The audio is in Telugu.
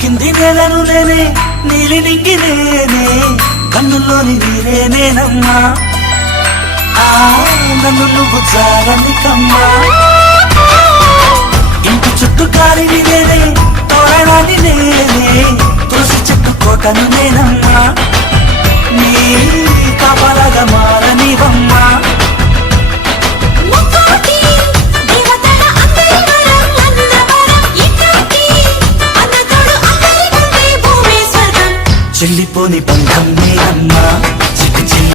కింది నేలను నేనే నీలి నింగి నేనే కన్నుల్లోని నీరే నేనమ్మా నన్ను నువ్వు జాలని కమ్మా ఇంటి చుట్టూ కాలిని నేనే తోరణాన్ని నేనే తులసి చెట్టు కోటను నేనమ్మా నీ కాపలాగా మారనివమ్మా